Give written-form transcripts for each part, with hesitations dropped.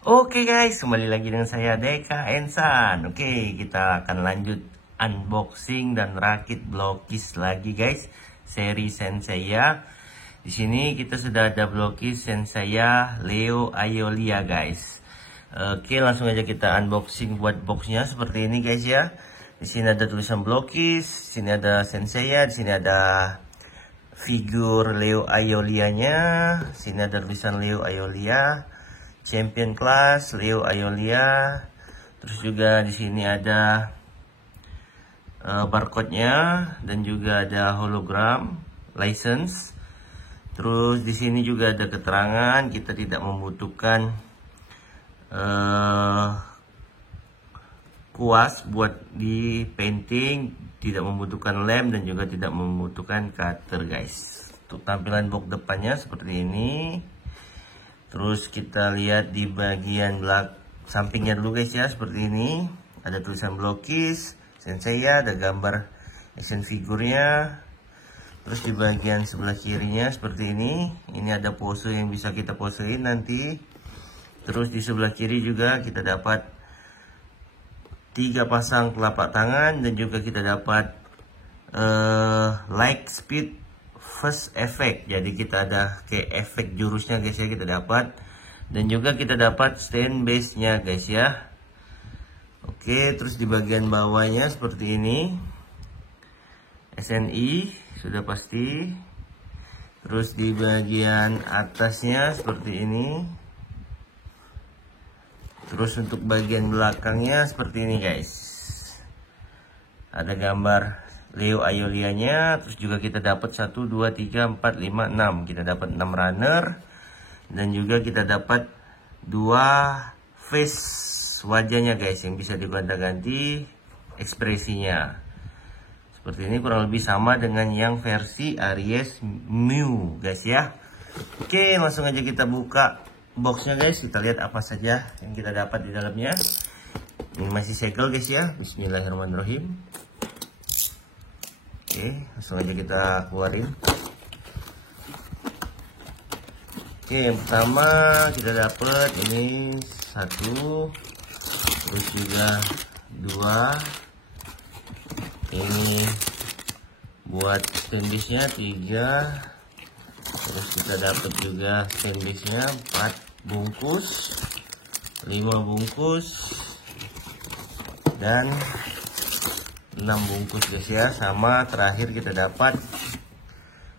Oke guys, kembali lagi dengan saya Deka Ensan. Oke, kita akan lanjut unboxing dan rakit blokis lagi guys. Seri Senseiya. Di sini kita sudah ada blokis Senseiya Leo Aeolia guys. Oke, langsung aja kita unboxing buat boxnya seperti ini guys ya. Di sini ada tulisan blokis, di sini ada Senseiya, di sini ada figur Leo Aeolianya, di sini ada tulisan Leo Aeolia. Champion Class Leo Aeolia. Terus juga di sini ada barcode-nya dan juga ada hologram license. Terus di sini juga ada keterangan kita tidak membutuhkan kuas buat di painting, tidak membutuhkan lem dan juga tidak membutuhkan cutter guys. Untuk tampilan box depannya seperti ini. Terus kita lihat di bagian sampingnya dulu guys ya, seperti ini. Ada tulisan blokis Senseiya, ada gambar action figurnya. Terus di bagian sebelah kirinya seperti ini. Ini ada pose yang bisa kita posein nanti. Terus di sebelah kiri juga kita dapat 3 pasang telapak tangan dan juga kita dapat light speed first effect. Jadi kita ada kayak efek jurusnya guys ya, kita dapat. Dan juga kita dapat stand base nya guys ya. Oke, terus di bagian bawahnya seperti ini. SNI sudah pasti. Terus di bagian atasnya seperti ini. Terus untuk bagian belakangnya seperti ini guys. Ada gambar Leo Aeolianya. Terus juga kita dapat 1, 2, 3, 4, 5, 6. Kita dapat 6 runner. Dan juga kita dapat 2 face wajahnya guys, yang bisa digonta-ganti ekspresinya. Seperti ini kurang lebih sama dengan yang versi Aries Mew guys ya. Oke, langsung aja kita buka boxnya guys. Kita lihat apa saja yang kita dapat di dalamnya. Ini masih segel guys ya. Bismillahirrahmanirrahim. Oke, langsung aja kita keluarin. Oke, yang pertama kita dapat ini 1, terus juga 2. Ini buat standbase-nya 3. Terus kita dapat juga standbase-nya 4 bungkus, 5 bungkus, dan 6 bungkus guys ya. Sama terakhir kita dapat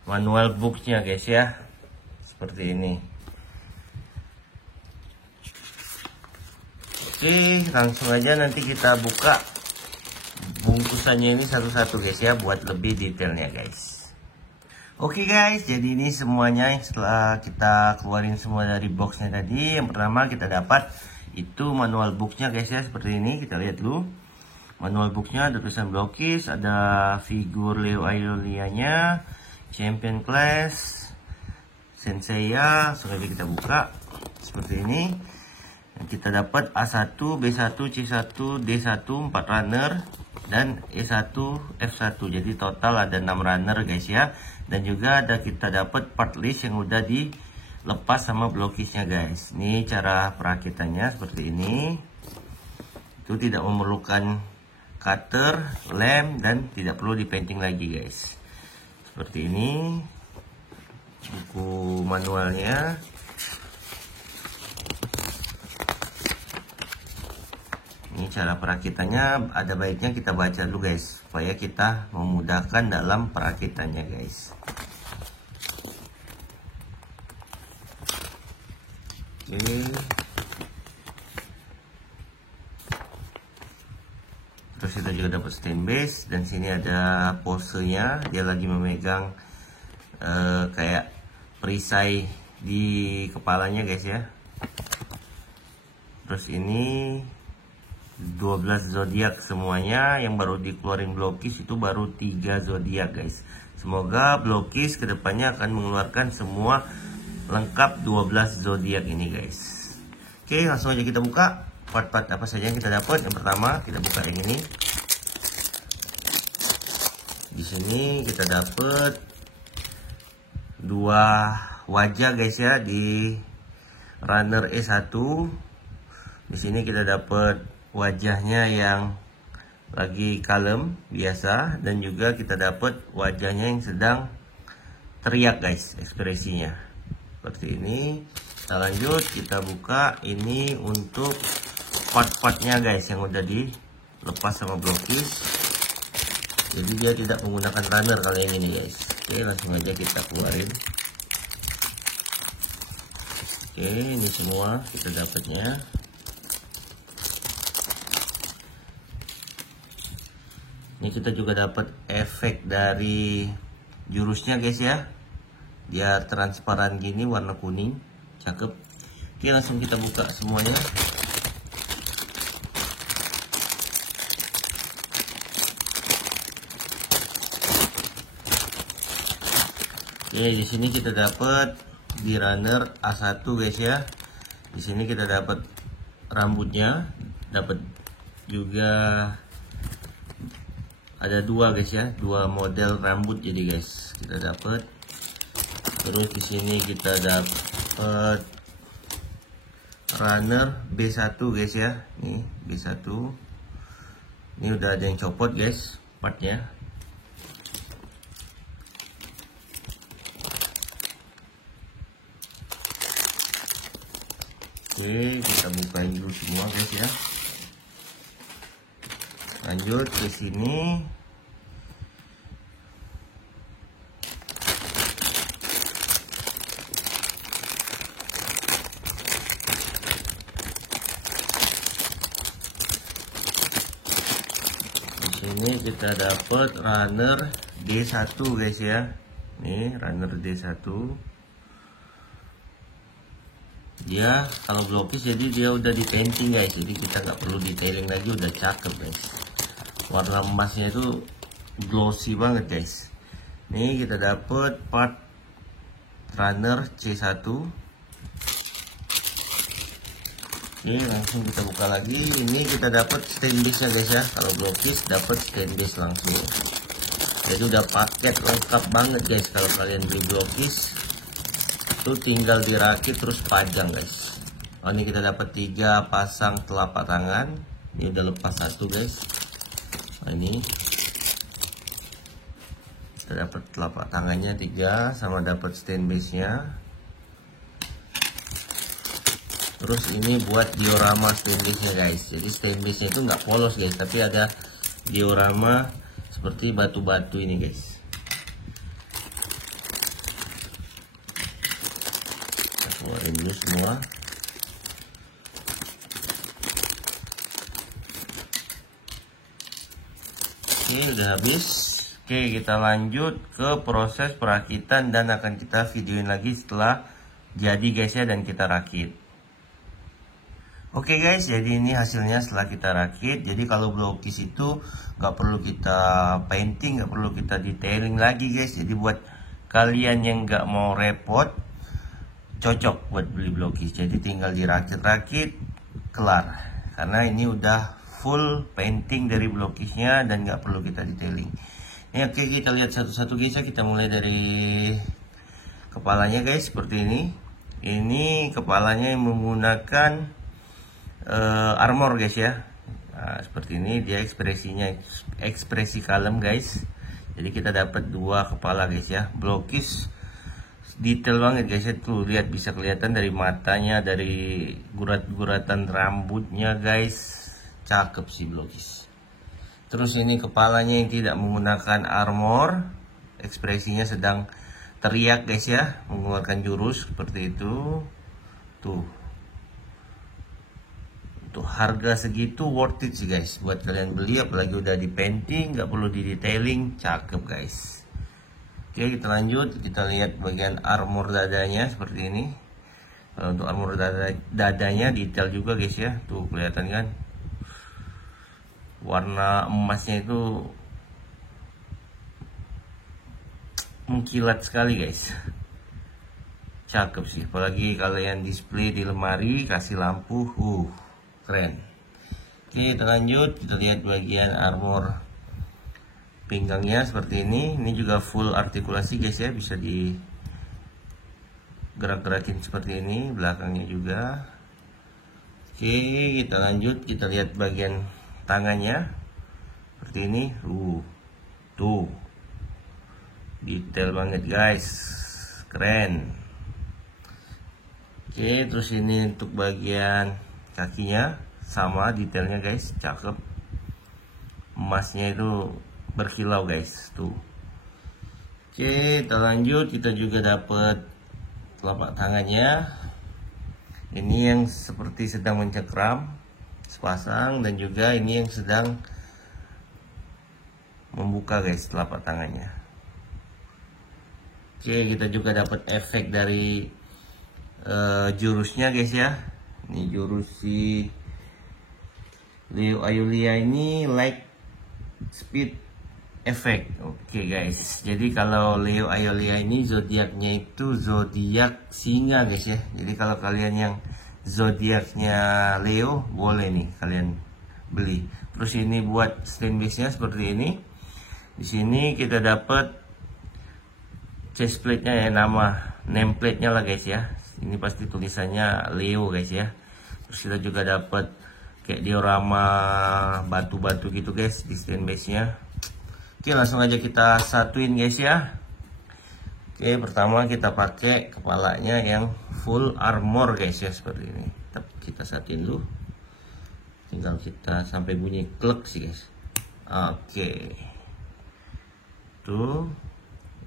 manual booknya guys ya, seperti ini. Oke, langsung aja nanti kita buka bungkusannya ini satu-satu guys ya, buat lebih detailnya guys. Oke guys, jadi ini semuanya setelah kita keluarin semua dari boxnya tadi. Yang pertama kita dapat itu manual booknya guys ya, seperti ini. Kita lihat dulu. Manual booknya ada tulisan blokis, ada figur Leo Aeolianya, Champion Class, Senseiya. Langsung aja kita buka seperti ini. Dan kita dapat A1, B1, C1, D1, 4 runner, dan E1, F1. Jadi total ada 6 runner guys ya. Dan juga ada kita dapat part list yang udah dilepas sama blokisnya guys. Ini cara perakitannya seperti ini. Itu tidak memerlukan cutter, lem, dan tidak perlu dipainting lagi guys. Seperti ini buku manualnya. Ini cara perakitannya. Ada baiknya kita baca dulu guys, supaya kita memudahkan dalam perakitannya guys. Oke. Terus kita juga dapat stand base, dan sini ada posenya. Dia lagi memegang kayak perisai di kepalanya guys ya. Terus ini 12 zodiak semuanya. Yang baru dikeluarin blokis itu baru 3 zodiak guys. Semoga blokis kedepannya akan mengeluarkan semua lengkap 12 zodiak ini guys. Oke, langsung aja kita buka part-part apa saja yang kita dapat. Yang pertama kita buka yang ini. Di sini kita dapat 2 wajah guys ya, di runner E1. Di sini kita dapat wajahnya yang lagi kalem biasa, dan juga kita dapat wajahnya yang sedang teriak guys, ekspresinya seperti ini. Kita lanjut, kita buka ini untuk part-partnya guys yang udah dilepas sama blokis. Jadi dia tidak menggunakan runner kali ini guys. Oke, langsung aja kita keluarin. Oke, ini semua kita dapatnya. Ini kita juga dapat efek dari jurusnya guys ya. Dia transparan gini, warna kuning, cakep. Oke, langsung kita buka semuanya. Oke, di sini kita dapat di runner A1 guys ya. Di sini kita dapat rambutnya, dapat juga ada dua guys ya, dua model rambut jadi guys kita dapat. Terus di sini kita dapat runner B1 guys ya. Nih B1. Ini udah ada yang copot guys partnya. Oke, kita bukain dulu semua guys ya. Lanjut ke sini. Di sini kita dapat runner D1 guys ya. Nih, runner D1. Dia kalau blokis jadi dia udah di painting guys. Jadi kita nggak perlu detailing lagi, udah cakep guys. Warna emasnya itu glossy banget guys. Nih kita dapat part runner C1. Oke, langsung kita buka lagi. Ini kita dapat stainlessnya guys ya. Kalau blokis dapat stainless langsung. Jadi udah paket lengkap banget guys. Kalau kalian beli blokis itu tinggal dirakit terus pajang guys. Oh, ini kita dapat 3 pasang telapak tangan. Ini udah lepas satu guys. Nah, ini kita dapat telapak tangannya 3, sama dapat stain base nya. Terus ini buat diorama stain base nya guys. Jadi stain base nya itu nggak polos guys, tapi ada diorama seperti batu-batu ini guys. Kita keluarin dulu semua. Oke, udah habis. Oke, kita lanjut ke proses perakitan dan akan kita videoin lagi setelah jadi guys ya, dan kita rakit. Oke guys, jadi ini hasilnya setelah kita rakit. Jadi kalau blokis itu nggak perlu kita painting, nggak perlu kita detailing lagi guys. Jadi buat kalian yang nggak mau repot, cocok buat beli blokis. Jadi tinggal dirakit-rakit, kelar. Karena ini udah full painting dari blokisnya dan nggak perlu kita detailing. Ini oke, kita lihat satu-satu guys ya. Kita mulai dari kepalanya guys, seperti ini. Ini kepalanya yang menggunakan armor guys ya. Nah, seperti ini dia ekspresinya, ekspresi kalem guys. Jadi kita dapat 2 kepala guys ya. Blokis detail banget guys ya. Tuh lihat, bisa kelihatan dari matanya, dari gurat-guratan rambutnya guys. Cakep sih blokis. Terus ini kepalanya yang tidak menggunakan armor, ekspresinya sedang teriak guys ya, mengeluarkan jurus seperti itu. Tuh, untuk harga segitu worth it sih guys buat kalian beli, apalagi udah di painting, nggak perlu di detailing, cakep guys. Oke, kita lanjut, kita lihat bagian armor dadanya seperti ini. Kalau untuk armor dadanya detail juga guys ya. Tuh kelihatan kan, warna emasnya itu mengkilat sekali guys. Cakep sih, apalagi kalian display di lemari, kasih lampu, keren. Oke, kita lanjut, kita lihat bagian armor pinggangnya seperti ini. Ini juga full artikulasi guys ya, bisa digerak-gerakin seperti ini, belakangnya juga. Oke, kita lanjut, kita lihat bagian tangannya seperti ini. Tuh, detail banget guys, keren. Oke, terus ini untuk bagian kakinya sama detailnya guys, cakep. Emasnya itu berkilau guys, tuh. Oke, kita lanjut, kita juga dapat telapak tangannya. Ini yang seperti sedang mencekram sepasang, dan juga ini yang sedang membuka guys telapak tangannya. Oke, kita juga dapat efek dari jurusnya guys ya. Ini jurus si Leo Ayulia ini light speed effect. Oke guys, jadi kalau Leo Ayulia ini zodiaknya itu zodiak singa guys ya. Jadi kalau kalian yang zodiaknya Leo, boleh nih kalian beli. Terus ini buat stand base nya seperti ini. Di sini kita dapat chest plate nya ya, nama name plate nya lah guys ya. Ini pasti tulisannya Leo guys ya. Terus kita juga dapat kayak diorama batu-batu gitu guys di stand base nya. Oke, langsung aja kita satuin guys ya. Oke, pertama kita pakai kepalanya yang full armor guys ya, seperti ini. Kita satuin dulu. Tinggal kita sampai bunyi klek sih guys. Oke. Tuh.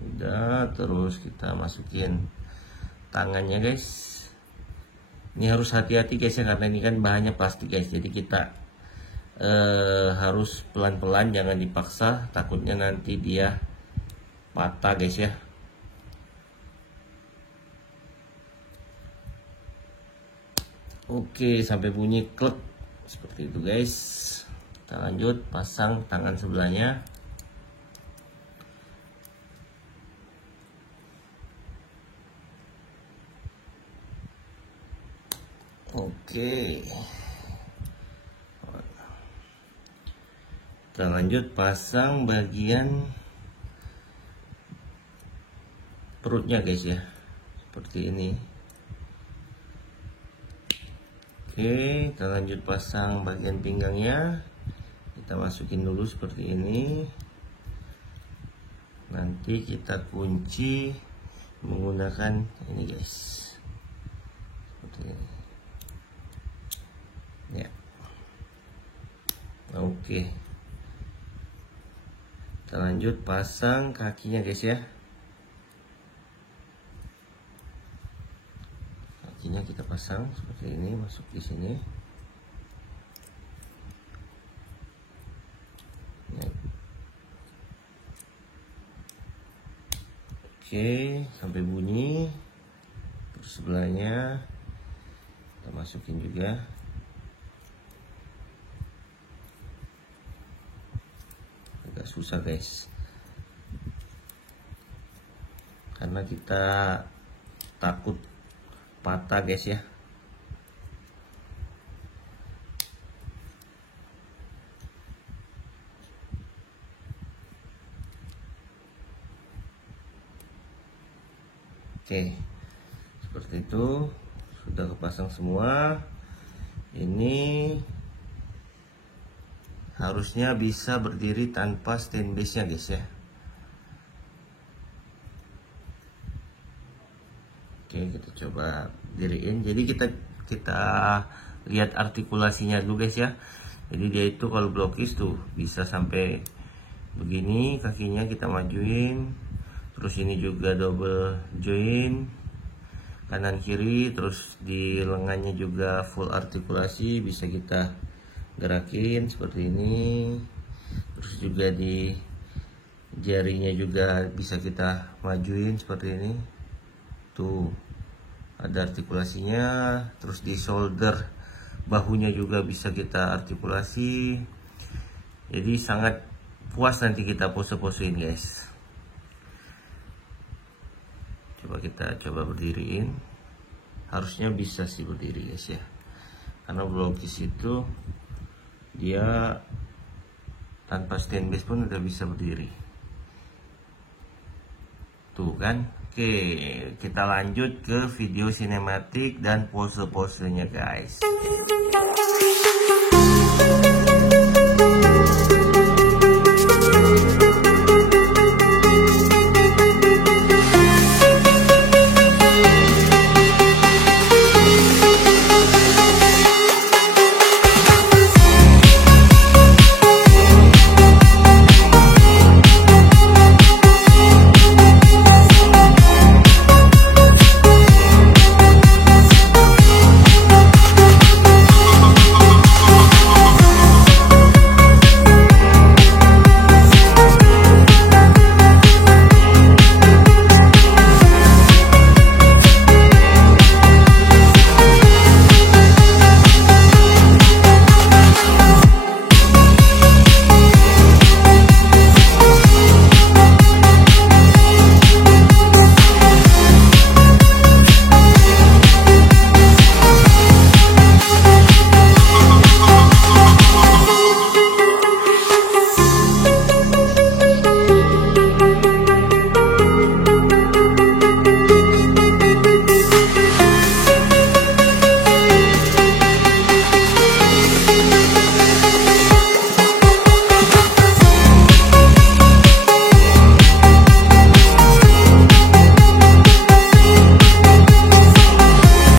Udah, terus kita masukin tangannya guys. Ini harus hati-hati guys ya, karena ini kan bahannya plastik guys. Jadi kita harus pelan-pelan, jangan dipaksa, takutnya nanti dia patah guys ya. Oke, sampai bunyi klek seperti itu guys. Kita lanjut pasang tangan sebelahnya. Oke, kita lanjut pasang bagian perutnya guys ya, seperti ini. Oke, kita lanjut pasang bagian pinggangnya. Kita masukin dulu seperti ini. Nanti kita kunci menggunakan ini guys, seperti ini ya. Oke, kita lanjut pasang kakinya guys ya. Kakinya kita pasang seperti ini, masuk di sini ya. Oke, sampai bunyi. Terus sebelahnya kita masukin juga. Agak susah guys, karena kita takut patah guys ya. Oke, seperti itu sudah kepasang semua. Ini harusnya bisa berdiri tanpa stand base nya guys ya. Oke, kita coba diriin. Jadi kita lihat artikulasinya dulu guys ya. Jadi dia itu kalau blokis tuh bisa sampai begini, kakinya kita majuin. Terus ini juga double join kanan kiri. Terus di lengannya juga full artikulasi, bisa kita gerakin seperti ini. Terus juga di jarinya juga bisa kita majuin seperti ini. Tuh, ada artikulasinya. Terus di shoulder bahunya juga bisa kita artikulasi. Jadi sangat puas nanti kita pose-posein guys. Coba kita berdiriin. Harusnya bisa sih berdiri guys ya, karena blokis itu dia tanpa stand base pun udah bisa berdiri tuh kan. Oke, kita lanjut ke video sinematik dan pose-posenya guys.